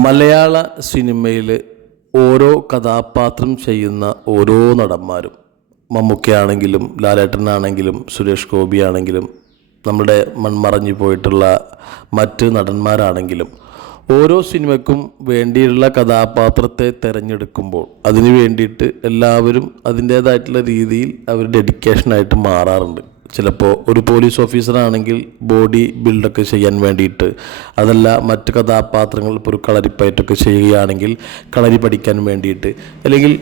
മലയാള സിനിമയിൽ ഓരോ കഥാപാത്രം ചെയ്യുന്ന ഓരോ നടന്മാരും. മമ്മൂക്കയാണെങ്കിലും ലാലേട്ടനാണെങ്കിലും സുരേഷ് ഗോപി ആണെങ്കിലും നമ്മുടെ മൺമറഞ്ഞു പോയിട്ടുള്ള മറ്റ് നടന്മാരാണെങ്കിലും ഓരോ സിനിമയ്ക്കും വേണ്ടിയുള്ള കഥാപാത്രത്തെ തിരഞ്ഞെടുക്കുമ്പോൾ അതിന് വേണ്ടിയിട്ട് എല്ലാവരും അതിന്റേതായിട്ടുള്ള രീതിയിൽ അവർ ഡെഡിക്കേഷനായിട്ട് മാറാറുണ്ട്. ചിലപ്പോൾ ഒരു പോലീസ് ഓഫീസറാണെങ്കിൽ ബോഡി ബിൽഡൊക്കെ ചെയ്യാൻ വേണ്ടിയിട്ട് അതല്ല മറ്റ് കഥാപാത്രങ്ങൾ ഇപ്പോൾ ഒരു കളരിപ്പയറ്റൊക്കെ ചെയ്യുകയാണെങ്കിൽ കളരി പഠിക്കാൻ വേണ്ടിയിട്ട്. അല്ലെങ്കിൽ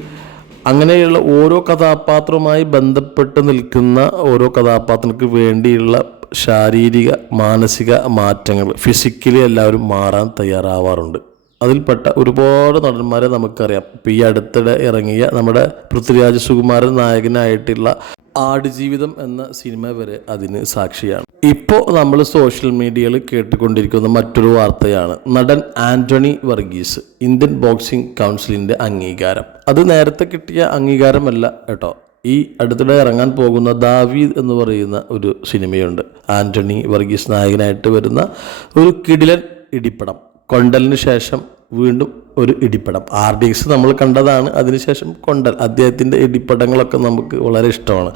അങ്ങനെയുള്ള ഓരോ കഥാപാത്രവുമായി ബന്ധപ്പെട്ട് നിൽക്കുന്ന ഓരോ കഥാപാത്രങ്ങൾക്ക് വേണ്ടിയുള്ള ശാരീരിക മാനസിക മാറ്റങ്ങൾ ഫിസിക്കലി എല്ലാവരും മാറാൻ തയ്യാറാവാറുണ്ട്. അതിൽപ്പെട്ട ഒരുപാട് നടന്മാരെ നമുക്കറിയാം. ഇപ്പോൾ ഈ അടുത്തിടെ ഇറങ്ങിയ നമ്മുടെ പൃഥ്വിരാജ് സുകുമാരൻ നായകനായിട്ടുള്ള ആടുജീവിതം എന്ന സിനിമ വരെ അതിന് സാക്ഷിയാണ്. ഇപ്പോൾ നമ്മൾ സോഷ്യൽ മീഡിയയിൽ കേട്ടുകൊണ്ടിരിക്കുന്ന മറ്റൊരു വാർത്തയാണ്. നടൻ ആന്റണി വർഗീസ് ഇന്ത്യൻ ബോക്സിംഗ് കൗൺസിലിന്റെ അംഗീകാരം. അത് നേരത്തെ കിട്ടിയ അംഗീകാരമല്ല കേട്ടോ. ഈ അടുത്തിടെ ഇറങ്ങാൻ പോകുന്ന ദാവീദ് എന്ന് പറയുന്ന ഒരു സിനിമയുണ്ട്. ആന്റണി വർഗീസ് നായകനായിട്ട് വരുന്ന ഒരു കിടിലൻ ഇടിപ്പടം. കൊണ്ടലിന് ശേഷം വീണ്ടും ഒരു ഇടിപ്പടം. ആർ ഡി എക്സ് നമ്മൾ കണ്ടതാണ്. അതിനുശേഷം കൊണ്ടൽ. അദ്ദേഹത്തിന്റെ ഇടിപ്പടങ്ങളൊക്കെ നമുക്ക് വളരെ ഇഷ്ടമാണ്.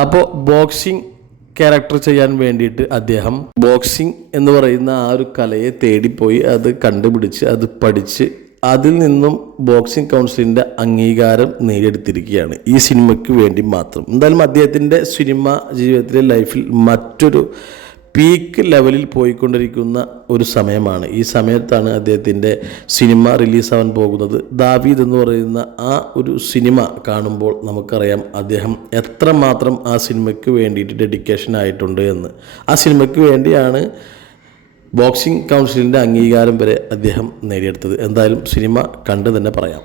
അപ്പോൾ ബോക്സിംഗ് ക്യാരക്ടർ ചെയ്യാൻ വേണ്ടിയിട്ട് അദ്ദേഹം ബോക്സിംഗ് എന്ന് പറയുന്ന ആ ഒരു കലയെ തേടിപ്പോയി അത് കണ്ടുപിടിച്ച് അത് പഠിച്ച് അതിൽ നിന്നും ബോക്സിംഗ് കൗൺസിലിന്റെ അംഗീകാരം നേടിയെടുത്തിരിക്കുകയാണ് ഈ സിനിമയ്ക്ക് വേണ്ടി മാത്രം. എന്തായാലും അദ്ദേഹത്തിന്റെ സിനിമ ജീവിതത്തിലെ ലൈഫിൽ മറ്റൊരു പീക്ക് ലെവലിൽ പോയിക്കൊണ്ടിരിക്കുന്ന ഒരു സമയമാണ്. ഈ സമയത്താണ് അദ്ദേഹത്തിന്റെ സിനിമ റിലീസാവാൻ പോകുന്നത്. ദാവീദ് എന്ന് പറയുന്ന ആ ഒരു സിനിമ കാണുമ്പോൾ നമുക്കറിയാം അദ്ദേഹം എത്രമാത്രം ആ സിനിമയ്ക്ക് വേണ്ടിയിട്ട് ഡെഡിക്കേഷൻ ആയിട്ടുണ്ട് എന്ന്. ആ സിനിമയ്ക്ക് വേണ്ടിയാണ് ബോക്സിംഗ് കൗൺസിലിന്റെ അംഗീകാരം വരെ അദ്ദേഹം നേടിയെടുത്തത്. എന്തായാലും സിനിമ കണ്ടു തന്നെ പറയാം.